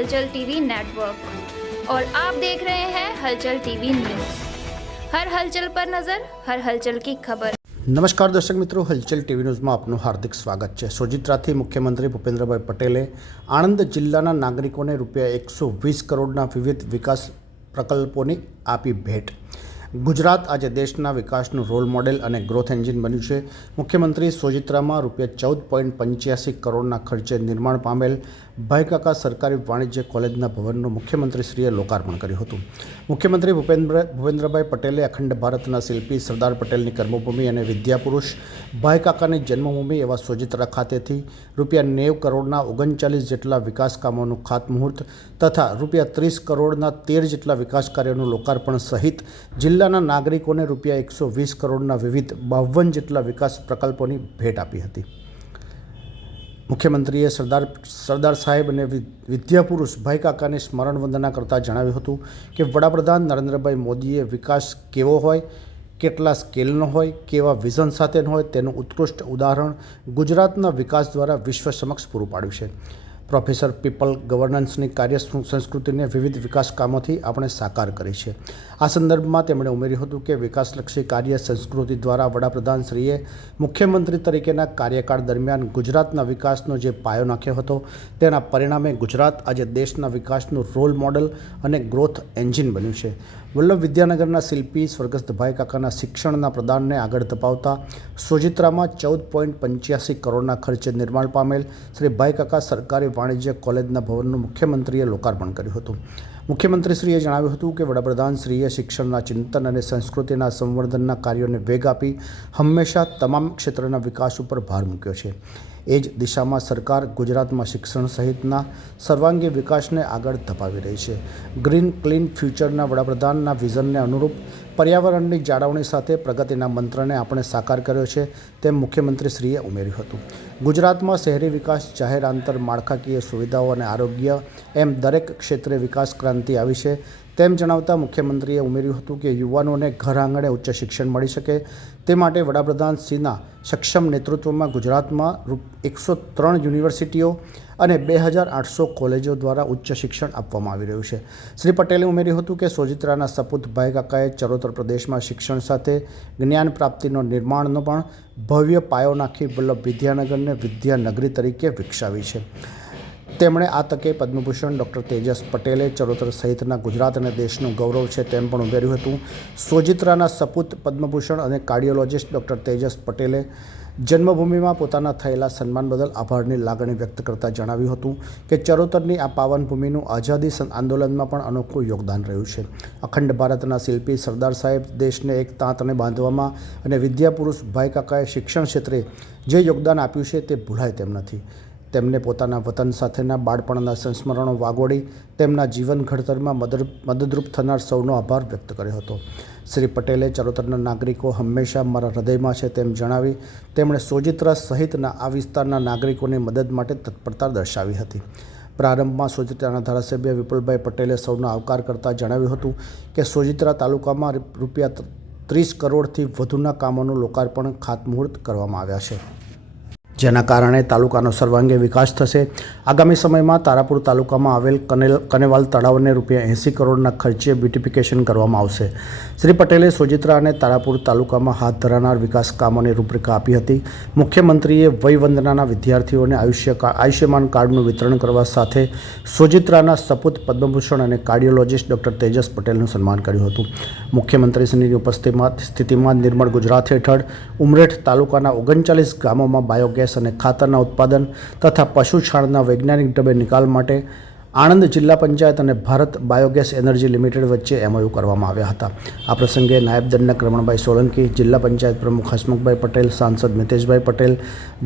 हलचल TV network और आप देख रहे हैं हलचल टीवी न्यूज़। हर हलचल पर नजर, हर हलचल की खबर। नमस्कार दर्शक मित्रों, हलचल टीवी न्यूज़માં આપનું હાર્દિક સ્વાગત છે। સોજિત્રાથી મુખ્યમંત્રી ભૂપેન્દ્રભાઈ પટેલે આણંદ જિલ્લાના નાગરિકોને ₹120 કરોડના વિવિધ વિકાસ પ્રકલ્પોની આપી ભેટ। ગુજરાત આજે દેશના વિકાસનું રોલ મોડેલ અને ગ્રોથ એન્જિન બન્યું છે। મુખ્યમંત્રી સોજિત્રામાં ₹14.85 કરોડના ખર્ચે નિર્માણ પામેલ ભાઈકાકા સરકારી વાણિજ્ય કોલેજના ભવનનું મુખ્યમંત્રીશ્રીએ લોકાર્પણ કર્યું હતું। મુખ્યમંત્રી ભૂપેન્દ્રભાઈ પટેલે અખંડ ભારતના શિલ્પી સરદાર પટેલની કર્મભૂમિ અને વિદ્યાપુરુષ ભાઈકાકાની જન્મભૂમિ એવા સોજિત્રા ખાતેથી ₹90 કરોડના 39 જેટલા વિકાસ કામોનું ખાતમુહૂર્ત તથા ₹30 કરોડના 13 જેટલા વિકાસ કાર્યોનું લોકાર્પણ સહિત જિલ્લાના નાગરિકોને ₹120 કરોડના વિવિધ 52 જેટલા વિકાસ પ્રકલ્પોની ભેટ આપી હતી। મુખ્યમંત્રીએ સરદાર સાહેબ અને વિદ્યાપુરુષ ભાઈકાકાને સ્મરણ વંદના કરતાં જણાવ્યું હતું કે વડાપ્રધાન નરેન્દ્રભાઈ મોદીએ વિકાસ કેવો હોય, કેટલા સ્કેલનો હોય, કેવા વિઝન સાથેનો હોય તેનું ઉત્કૃષ્ટ ઉદાહરણ ગુજરાતના વિકાસ દ્વારા વિશ્વ સમક્ષ પૂરું પાડ્યું છે। પ્રોફેસર પીપલ ગવર્નન્સની કાર્ય સંસ્કૃતિને વિવિધ વિકાસ કામોથી આપણે સાકાર કરી છે। આ સંદર્ભમાં તેમણે ઉમેર્યું હતું કે વિકાસલક્ષી કાર્ય સંસ્કૃતિ દ્વારા વડાપ્રધાનશ્રીએ મુખ્યમંત્રી તરીકેના કાર્યકાળ દરમિયાન ગુજરાતના વિકાસનો જે પાયો નાખ્યો હતો તેના પરિણામે ગુજરાત આજે દેશના વિકાસનું રોલ મોડલ અને ગ્રોથ એન્જિન બન્યું છે। વલ્લભ વિદ્યાનગરના શિલ્પી સ્વર્ગસ્થ ભાઈકાકાના શિક્ષણના પ્રદાનને આગળ ધપાવતા સોજિત્રામાં 14.85 કરોડના ખર્ચે નિર્માણ પામેલ શ્રી ભાઈકાકા સરકારી વાણિજ્ય કોલેજના ભવનનું મુખ્યમંત્રીએ લોકાર્પણ કર્યું હતું। મુખ્યમંત્રીશ્રીએ જણાવ્યું હતું કે વડાપ્રધાનશ્રીએ શિક્ષણના ચિંતન અને સંસ્કૃતિના સંવર્ધનના કાર્યોને વેગ આપી હંમેશા તમામ ક્ષેત્રના વિકાસ ઉપર ભાર મૂક્યો છે। એ જ દિશામાં સરકાર ગુજરાતમાં શિક્ષણ સહિતના સર્વાંગી વિકાસને આગળ ધપાવી રહી છે। ગ્રીન ક્લીન ફ્યુચરના વડાપ્રધાનના વિઝનને અનુરૂપ પર્યાવરણની જાળવણી સાથે પ્રગતિના મંત્રને આપણે સાકાર કર્યો છે તેમ મુખ્યમંત્રીશ્રીએ ઉમેર્યું હતું। ગુજરાતમાં શહેરી વિકાસ, જાહેર આંતર માળખાકીય સુવિધાઓ અને આરોગ્ય એમ દરેક ક્ષેત્રે વિકાસ ક્રાંતિ આવી છે તેમ જણાવતા મુખ્યમંત્રીએ ઉમેર્યું હતું કે યુવાનોને ઘર આંગણે ઉચ્ચ શિક્ષણ મળી શકે તે માટે વડાપ્રધાનશ્રીના સક્ષમ નેતૃત્વમાં ગુજરાતમાં 103 યુનિવર્સિટીઓ અને 2800 કોલેજો દ્વારા ઉચ્ચ શિક્ષણ આપવામાં આવી રહ્યું છે। શ્રી પટેલે ઉમેર્યું હતું કે સોજિત્રાના સપૂત ભાઈકાકાએ ચરોતર પ્રદેશમાં શિક્ષણ સાથે જ્ઞાન પ્રાપ્તિનો નિર્માણનો પણ ભવ્ય પાયો નાખી વલ્લભ વિદ્યાનગરને વિદ્યાનગરી તરીકે વિકસાવી છે। તેમણે આ તકે પદ્મભૂષણ ડૉક્ટર તેજસ પટેલે ચરોતર સહિતના ગુજરાત અને દેશનું ગૌરવ છે તેમ પણ ઉમેર્યું હતું। સોજિત્રાના સપૂત પદ્મભૂષણ અને કાર્ડિયોલોજિસ્ટ ડૉક્ટર તેજસ પટેલે જન્મભૂમિમાં પોતાના થયેલા સન્માન બદલ આભારની લાગણી વ્યક્ત કરતાં જણાવ્યું હતું કે ચરોતરની આ પાવન ભૂમિનું આઝાદી આંદોલનમાં પણ અનોખું યોગદાન રહ્યું છે। અખંડ ભારતના શિલ્પી સરદાર સાહેબ દેશને એક તાંતને બાંધવામાં અને વિદ્યાપુરુષ ભાઈકાકાએ શિક્ષણ ક્ષેત્રે જે યોગદાન આપ્યું છે તે ભૂલાય તેમ નથી। તેમને પોતાના વતન સાથેના બાળપણના સંસ્મરણો વાગોળી તેમના જીવન ઘડતરમાં મદદરૂપ થનાર સૌનો આભાર વ્યક્ત કર્યો હતો। શ્રી પટેલે ચરોતરના નાગરિકો હંમેશા મારા હૃદયમાં છે તેમ જણાવી તેમણે સોજિત્રા સહિતના આ વિસ્તારના નાગરિકોની મદદ માટે તત્પરતા દર્શાવી હતી। પ્રારંભમાં સોજિત્રાના ધારાસભ્ય વિપુલભાઈ પટેલે સૌનો આવકાર કરતાં જણાવ્યું હતું કે સોજિત્રા તાલુકામાં ₹30 કરોડથી વધુના કામોનું લોકાર્પણ ખાતમુહૂર્ત કરવામાં આવ્યા છે, જેના કારણે તાલુકાનો સર્વાંગી વિકાસ થશે। આગામી સમયમાં તારાપુર તાલુકામાં આવેલ કનેવાલ તળાવને ₹80 કરોડના ખર્ચે બ્યુટિફિકેશન કરવામાં આવશે। શ્રી પટેલે સોજિત્રા અને તારાપુર તાલુકામાં હાથ ધરાનાર વિકાસ કામોની રૂપરેખા આપી હતી। મુખ્યમંત્રીએ વયવંદનાના વિદ્યાર્થીઓને આયુષ્યમાન કાર્ડનું વિતરણ કરવા સાથે સોજિત્રાના સપૂત પદ્મભૂષણ અને કાર્ડિયોલોજિસ્ટ ડૉક્ટર તેજસ પટેલનું સન્માન કર્યું હતું। મુખ્યમંત્રીશ્રીની ઉપસ્થિતિમાં નિર્મળ ગુજરાત હેઠળ ઉમરેઠ તાલુકાના 39 ગામોમાં બાયોગેસ અને ખાતરના ઉત્પાદન તથા પશુ છાણના વૈજ્ઞાનિક ઢબે નિકાલ માટે આણંદ જિલ્લા પંચાયત અને ભારત બાયોગેસ એનર્જી લિમિટેડ વચ્ચે MOU કરવામાં આવ્યા હતા। આ પ્રસંગે નાયબ દંડક રમણભાઈ સોલંકી, જિલ્લા પંચાયત પ્રમુખ હસમુખભાઈ પટેલ, સાંસદ મિતેશભાઈ પટેલ,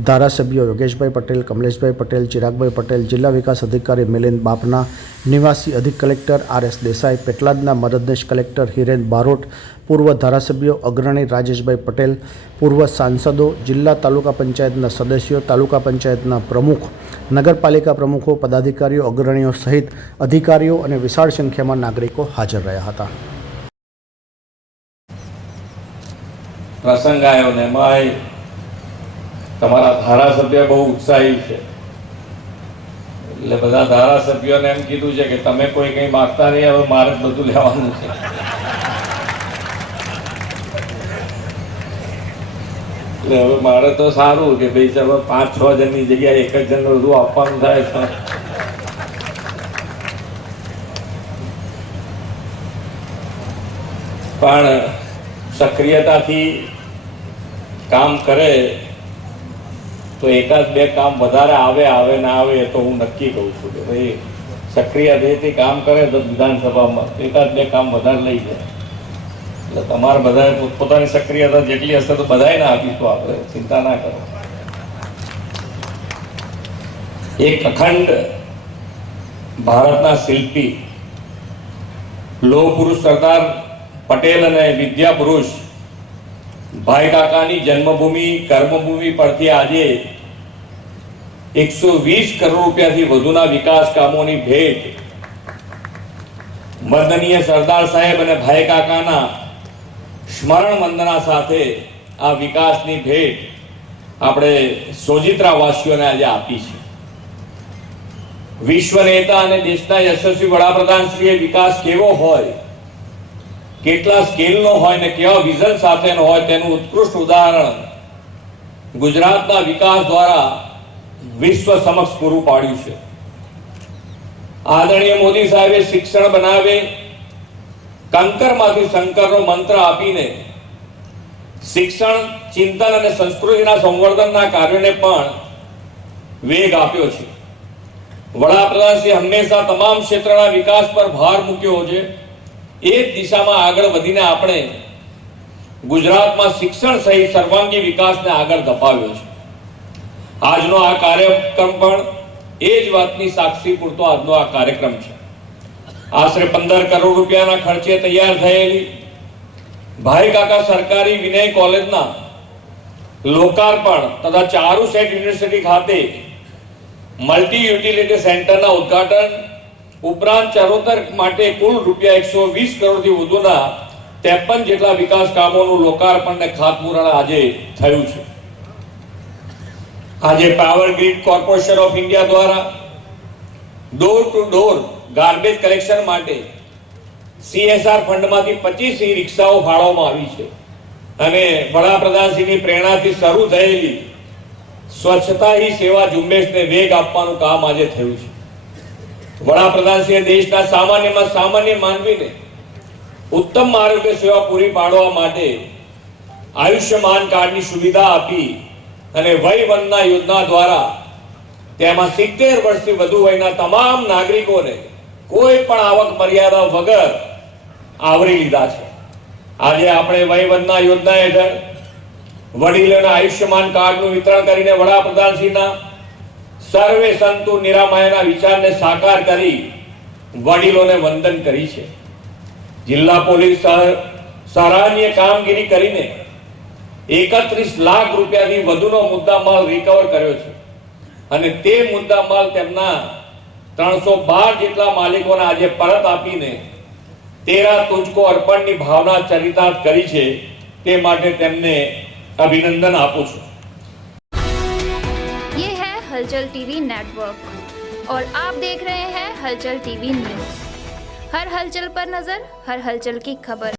ધારાસભ્યો યોગેશભાઈ પટેલ, કમલેશભાઈ પટેલ, ચિરાગભાઈ પટેલ, જિલ્લા વિકાસ અધિકારી મિલિંદ બાપના, નિવાસી અધિક કલેક્ટર RS દેસાઈ, પેટલાદના મદદનીશ કલેક્ટર હિરેન બારોટ, પૂર્વ ધારાસભ્યો અગ્રણી રાજેશભાઈ પટેલ, પૂર્વ સાંસદો, જિલ્લા તાલુકા પંચાયતના સદસ્યો, તાલુકા પંચાયતના પ્રમુખ, નગરપાલિકા પ્રમુખો, પદાધિકારીઓ, અગ્રણીઓ સહિત અધિકારીઓ અને વિશાળ સંખ્યામાં નાગરિકો હાજર રહ્યા હતા। પ્રસંગ આવ્યો ને એમાં તમારા ધારાસભ્ય બહુ ઉત્સાહી છે એટલે બધા ધારાસભ્યોને એમ કીધું છે કે તમે કોઈ કંઈ માગતા નહીં, હવે મારે જ બધું લેવાનું છે. એટલે હવે મારે તો સારું કે ભાઈ ચાલો 5-6 જણની જગ્યાએ એક જ જણ બધું આપવાનું થાય છે. પણ સક્રિયતાથી કામ કરે તો એકાદ બે કામ વધારે આવે ના આવે એ તો હું નક્કી કહું છું કે ભાઈ સક્રિય થઈથી કામ કરે તો વિધાનસભામાં એકાદ બે કામ વધારે લઈ જાય. એટલે તમારે બધાએ પોતાની સક્રિયતા જેટલી હશે તો બધાને આપીશું, આપણે ચિંતા ના કરો. એક અખંડ ભારતના શિલ્પી લોહ પુરુષ સરદાર પટેલ અને વિદ્યા પુરુષ ભાઈ કાકાની જન્મભૂમિ કર્મભૂમિ પરથી આજે 120 કરોડ રૂપિયાથી વધુના વિકાસ કામોની ભેટ વંદનીય સરદાર સાહેબ અને ભાઈ કાકાના સ્મરણ વંદના સાથે આ વિકાસની ભેટ આપણે સોજિત્રા વાસીઓને આજે આપી છે. વિશ્વ નેતા અને દેશના યશસ્વી વડાપ્રધાન શ્રીએ વિકાસ કેવો હોય, કેટલા સ્કેલનો હોય ને કેવા વિઝન સાથેનો હોય તેનું ઉત્કૃષ્ટ ઉદાહરણ ગુજરાતના વિકાસ દ્વારા વિશ્વ સમક્ષ પૂરું પાડ્યું છે. આદરણીય મોદી સાહેબે શિક્ષણ બનાવે કંકરમાંથી શંકરનો મંત્ર આપીને શિક્ષણ, ચિંતન અને સંસ્કૃતિના સંવર્ધનના કાર્યોને પણ વેગ આપ્યો છે. વડાપ્રધાનશ્રી હંમેશા તમામ ક્ષેત્રના વિકાસ પર ભાર મૂક્યો છે. એ જ દિશામાં આગળ વધીને આપણે ગુજરાતમાં શિક્ષણ સહિત સર્વાંગી વિકાસને આગળ ધપાવ્યો છે. આજનો આ કાર્યક્રમ પણ એ જ વાતની સાક્ષી પૂરતો આજનો આ કાર્યક્રમ છે. આશરે 15 કરોડ રૂપિયાના ખર્ચે તૈયાર થયેલી ભાઈ કાકા સરકારી વિનય કોલેજના લોકાર્પણ તથા ચારુસેટ યુનિવર્સિટી ખાતે મલ્ટી યુટિલિટી સેન્ટરના ઉદ્ઘાટન ઉપરાંત ચરોતર માટે કુલ રૂપિયા 120 કરોડથી વધુના 53 જેટલા વિકાસ કામોનું લોકાર્પણ અને ખાતમુહૂર્ત આજે થયું છે. આજે power grid corporation of India દ્વારા door to door garbage collection માટે CSR ફંડમાંથી 25 રિક્ષાઓ ફાળવવામાં આવી છે અને વડાપ્રધાનશ્રીની પ્રેરણાથી શરૂ થયેલી સ્વચ્છતા હી સેવા ઝુંબેશને વેગ આપવાનું કામ આજે થયું છે. વડાપ્રધાનશ્રીએ દેશના સામાન્યમાં સામાન્ય માનવીને ઉત્તમ આરોગ્ય સેવા પૂરી પાડવા માટે આયુષ્યમાન કાર્ડની સુવિધા આપી અને વય વંદના યોજના દ્વારા તેમાં 70 વર્ષથી વધુ વયના તમામ નાગરિકોને કોઈ પણ આવક મર્યાદા વગર આવરી લીધા છે. આજે આપણે વય વંદના યોજના હેઠળ વડીલોને આયુષ્યમાન કાર્ડનું વિતરણ કરીને વડાપ્રધાનશ્રીના સર્વે સંતુ નિરામયના વિચારને સાકાર કરી વડીલોને વંદન કરી છે. જિલ્લા પોલીસ સરાહનીય કામગીરી કરીને 31 લાખ રૂપિયાથી વધુનો મુદ્દામાલ રિકવર કર્યો છે અને તે મુદ્દામાલ તેમના 312 જેટલા માલિકોને આજે પરત આપીને 13 તુજકો અર્પણની ભાવના ચરિતાર્થ કરી છે. તે માટે તેમને अभिनंदन आपू छू. ये है हलचल टीवी नेटवर्क और आप देख रहे हैं हलचल टीवी न्यूज. हर हलचल पर नजर, हर हलचल की खबर.